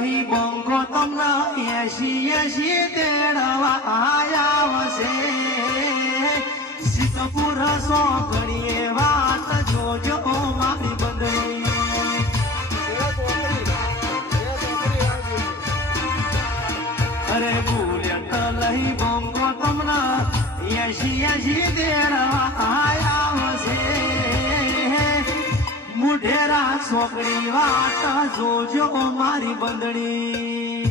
લઈ બંગો તમને 80 તેડવા આવશે સિદ્ધપુર સો ઘડીએ વાત જોજો મારી બંદડી અરે બુલેટ લઈ બંગો તમને 80 તેડવા આવશે મુઢેરા છોકરી વાત જોજો મારી બંદડી